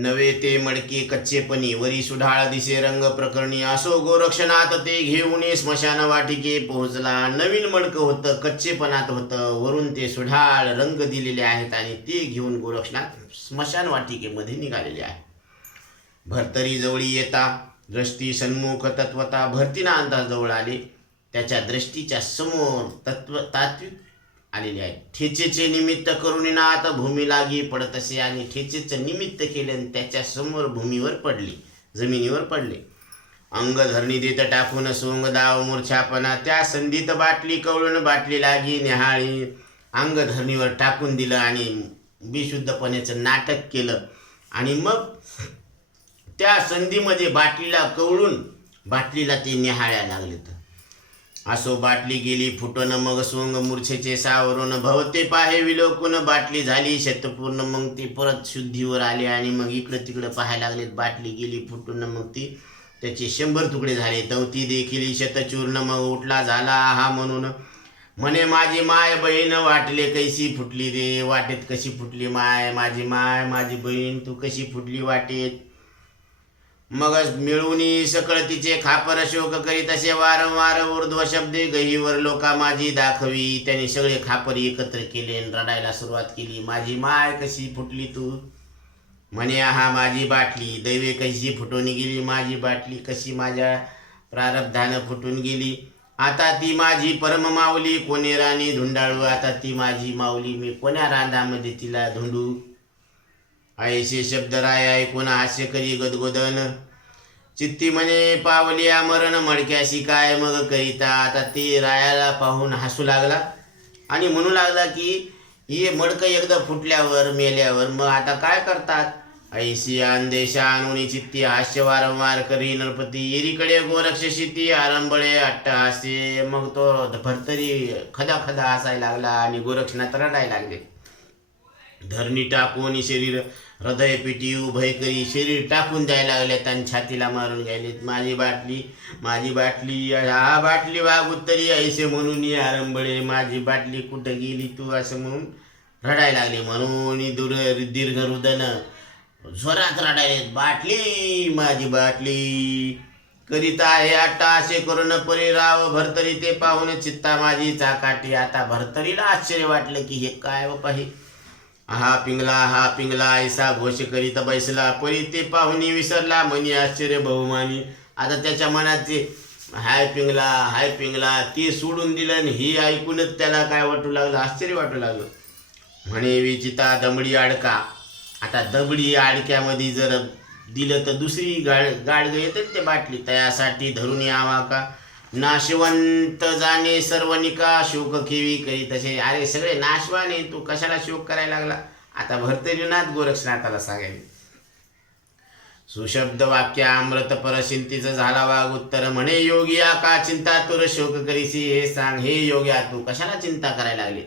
नवे ते मडके कच्चेपणी वरी सुढाळ दिसे रंग प्रकरणी असो गोरक्षणात ते घेऊन ये स्मशान वाटिके पोहोचला. नवीन मडकं होतं कच्चेपणात होतं वरून ते सुढाळ रंग दिलेले आहेत आणि ते घेऊन गोरक्षणात स्मशान वाटिकेमध्ये निघालेले आहे भरतरी जवळी येता दृष्टी सन्मुख तत्वता भरतीना अंदाज जवळ आले. त्याच्या दृष्टीच्या समोर तत्व तात्विक आलेले आहेत ठेचेचे निमित्त करून नाथ भूमी लागी पडत असे आणि ठेचेचं निमित्त केले आणि त्याच्यासमोर भूमीवर पडली जमिनीवर पडले. अंग धरणी देत टाकून सोंग दाव मूर्छापणा त्या संधीत बाटली कवळून बाटली लागी निहाळी. अंग धरणीवर टाकून दिलं आणि बेशुद्धपणाचं नाटक केलं. आणि मग त्या संधीमध्ये बाटलीला कवळून बाटलीला ते निहाळ्या लागले तर असो बाटली गेली फुटून मग सोंग मूर्छेचे सावरून भवते पाहे विलोकून बाटली झाली शतपूर्ण मग ती परत शुद्धीवर आले आणि मग इकडं तिकडं पाहायला लागले बाटली गेली फुटून मग ती त्याचे शंभर तुकडे झाले. तवती देखील शतचूर्ण मग उठला झाला हा म्हणून. म्हणे माझी माय बहीण वाटले कैसी फुटली रे? वाटेत कशी फुटली माय? माझी माय माझी बहीण तू कशी फुटली वाटेत? मग मिळूनी सकळ तिचे खापर शोक करीत असे वारंवार ऊर्ध्व शब्दे गहीवर लोका माझी दाखवी. त्याने सगळे खापर एकत्र केले आणि रडायला सुरुवात केली. माझी माय कशी फुटली तू? म्हणे हा माझी बाटली. दैवे कशी फुटून गेली? माझी बाटली कशी माझ्या प्रारब्धानं फुटून गेली? आता ती माझी परम माऊली. कोणी राणी धुंडाळू? आता ती माझी माऊली. मी कोण्या रांधामध्ये तिला धुंडू आईचे शब्द राय ऐकून हास्य करी गदगोदन. चित्ती म्हणे पावली मरण मडक्याशी काय मग करिता? आता ते रायाला पाहून हसू लागला आणि म्हणू लागला की हे मडकं एकदा फुटल्यावर मेल्यावर मग आता काय करतात? ऐशी अंदेशा आणून चित्ती हास्य वारंवार करी नरपती एरीकडे गोरक्ष शिती आरंबळे अट्टहासे. मग तो भरतरी खदा खदा हसायला लागला आणि गोरक्षणात रडायला लागले. धरणी टाकून शरीर हृदय पिटी उभय करी शरीर टाकून द्यायला लागल्यात आणि छातीला मारून गेलेत माझी बाटली माझी बाटली हा बाटली वाग उत्तरी ऐसे म्हणून ये आरंबळे माझी बाटली कुठं गेली तू असं म्हणून रडायला लागले म्हणून दूर दीर्घ रुदन जोरात रडायलेत बाटली माझी बाटली. करीता आहे आता असे करून परिराव भरतरी ते पाहून चित्ता माझी चाकाटी. आता भरतरीला आश्चर्य वाटलं की हे काय बापा हे? हा पिंगला हा पिंगला ऐसा घोष करीत बैसला. परी ते पाहुणी विसरला म्हणी आश्चर्य बहुमानी. आता त्याच्या मनात ते हाय पिंगला हाय पिंगला ते सोडून दिलं आणि हे ऐकूनच त्याला काय वाटू लागलं? आश्चर्य वाटू लागलं. म्हणे विचिता दमडी अडका आता दमडी अडक्यामध्ये जर दिलं तर दुसरी गाड गाडगं येतात ते बाटली? त्यासाठी धरून यावा का? नाशवंत जाणे सर्व निका शोक केवी करी तसे. अरे सगळे नाशवाने तू कशाला शोक करायला लागला? आता भरतरीनाथ गोरक्षनाथाला सांगायला. सुशब्द वाक्य अमृत परशिंतीचं झाला वाघ उत्तर. म्हणे योगिया का चिंता तुर शोक करीसी. हे सांग हे योग्या तू कशाला चिंता करायला लागली?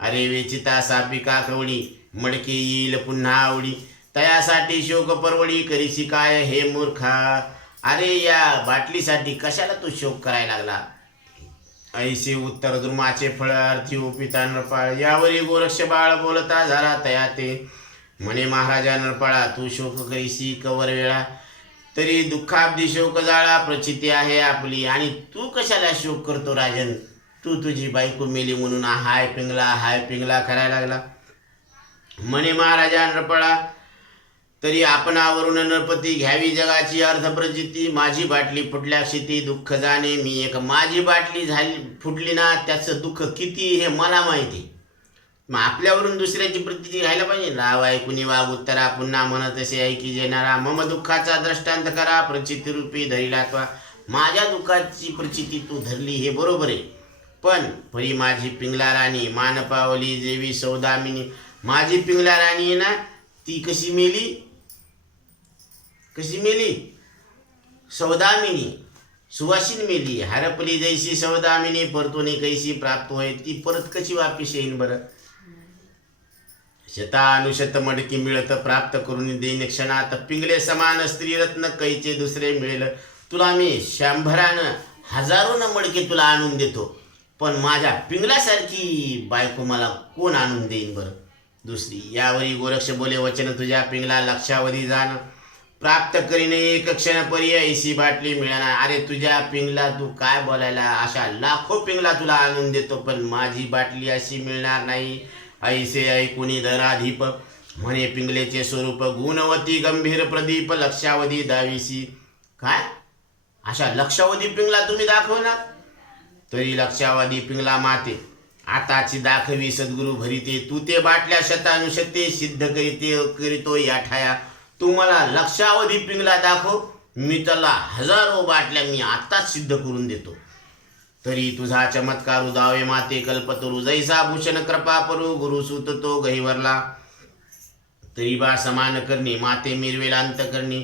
अरे वेचिता सापिका कवडी मडकी येईल पुन्हा आवडी. तयासाठी शोक परवडी करीसी काय हे मूर्खा. अरे या बाटलीसाठी कशाला तू शोक करायला लागला? ऐसे उत्तर द्रुमाचे फळ अर्थी उपिता नरपाळ यावरी गोरक्ष बाळ बोलता झाला तया ते. म्हणे महाराजा नरपाळा तू शोक कैसी कवर वेळा. तरी दुःखाब्दी शोक जाळा प्रचिती आहे आपली. आणि तू कशाला शोक करतो राजन? तू तुझी बायको मेली म्हणून हाय पिंगला हाय पिंगला करायला लागला. म्हणे महाराजा नरपाळा तरी आपणावरून नरपती घ्यावी जगाची अर्धप्रचिती माझी बाटली फुटल्या शिती दुःख जाणे. मी एक माझी बाटली झाली फुटली ना त्याचं दुःख किती हे मला माहिती. मग आपल्यावरून दुसऱ्याची प्रचिती घ्यायला पाहिजे. राव ऐकुनी वाघ उत्तरा. पुन्हा म्हणत असे ऐकी जेणारा मम दुःखाचा दृष्टांत करा. प्रचिती रूपी धरिला त्वा. माझ्या दुःखाची प्रचिती तू धरली हे बरोबर आहे. पण परी माझी पिंगला राणी मानपावली देवी सौदामिनी. माझी पिंगला राणी आहे ना ती कशी मेली? कशी मेली सौदामिनी. सुवासिन मेली हरपली जैसी सौदामिनी परतोनी कैसी प्राप्त होय ती परत कशी वापिस येईन बरं? शतानुशत मडकी मिळत प्राप्त करून देईन क्षणात. पिंगले समान स्त्रीरत्न कैचे दुसरे मिळेल. तुला मी शंभरानं हजारोनं मडके तुला आणून देतो. पण माझ्या पिंगलासारखी बायको मला कोण आणून देईन बरं? दुसरी यावरी गोरक्ष बोले वचन तुझ्या पिंगला लक्षावधी जाणं. प्राप्त करीने एक क्षण पर्यायी बाटली मिळणार. अरे तुझ्या पिंगला तू काय बोलायला? अशा लाखो पिंगला तुला आणून देतो पण माझी बाटली अशी मिळणार नाही. ऐसे ऐकुनी धराधीप म्हणे पिंगलेचे स्वरूप गुणवती गंभीर प्रदीप लक्षावधी दावीसी. काय? अशा लक्षावधी पिंगला तुम्ही दाखवणार? तरी लक्षावधी पिंगला माते आताची दाखवी सद्गुरु भरिते तू ते बाटल्या शतानुशते सिद्ध करीते करीतो या ठाया. तू मला लक्षावधी पिंगला दाखव. मी त्याला हजारो बाटल्या मी आत्ताच सिद्ध करून देतो. तरी तुझा चमत्कार उदावे माते कल्पतरू जैसा भूषण कृपा परू गुरु सुत तो गहिवरला तरी बा समान करणे माते मिरवेलांत करणे.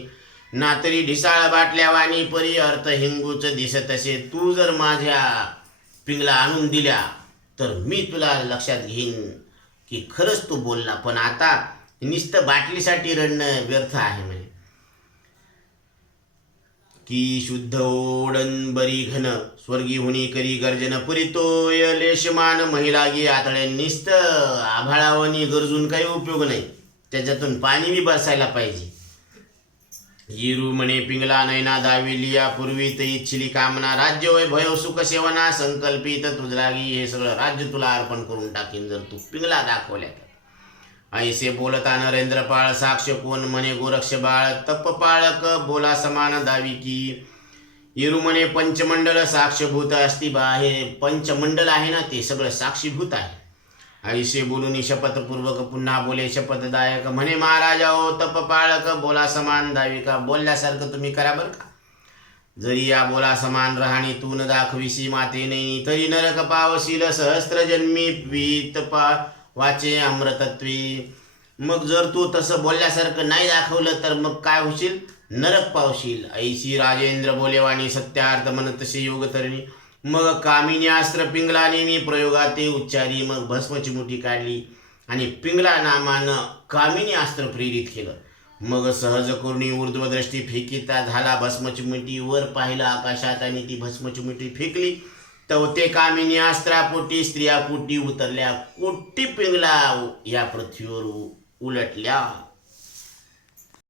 ना तरी ढिसाळ बाटल्या वाणी परी अर्थ हिंगूच दिसत असे. तू जर माझ्या पिंगला आणून दिल्या तर मी तुला लक्षात घेईन की खरंच तू बोलला. पण आता नुसतं बाटलीसाठी रडणं व्यर्थ आहे म्हणे की शुद्ध ओढन बरी घन स्वर्गी हुनी करी गर्जन पुरितोय लेशमान महिलागी आतळे निस्त आभाळावनी गरजून काही उपयोग नाही. त्याच्यातून पाणी बी बसायला पाहिजे. हिरू म्हणे पिंगला नैना दाविलिया पूर्वी ते इच्छिली कामना राज्य वय भय सुख सेवना संकल्पित तुझलागी हे सगळं राज्य तुला अर्पण करून टाकीन जर तू पिंगला दाखवल्या तर ऐसे बोलता नरेंद्रपाळ साक्ष कोण म्हणे गोरक्ष बाळ तप पाळक बोला समान दावी की. येरू म्हणे पंचमंडळ साक्षभूत असती बा हे पंचमंडल आहे ना ते सगळं साक्षीभूत आहे. ऐसे बोलून शपथपूर्वक पुन्हा बोले शपथदायक म्हणे महाराजा हो तप पाळक बोला समान दाविका बोलल्यासारखं तुम्ही करा बरं का? जरी या बोला समान राहणी तू न दाखविसी माते नाही तरी नरक पावशील सहस्त्र जन्मी पीत पा वाचे अमृतत्वी. मग जर तू तसं बोलल्यासारखं नाही दाखवलं तर मग काय होशील? नरक पावशील. ऐशी राजेंद्र बोलेवाणी सत्यार्थ मन तसे योग तरणी मग कामिनी अस्त्र पिंगलाने मी प्रयोगाते उच्चारी. मग भस्मची मुठी काढली आणि पिंगला नामानं कामिनी अस्त्र प्रेरित केलं. मग सहज करुणी ऊर्ध्वदृष्टी फेकिता झाला. भस्मची मुठी वर पाहिलं आकाशात आणि ती भस्मची मुठी फेकली. तवते ते कामिनी अस्त्रापोटी स्त्रिया पोटी उतरल्या कोटी पिंगला या पृथ्वीवर उलटल्या.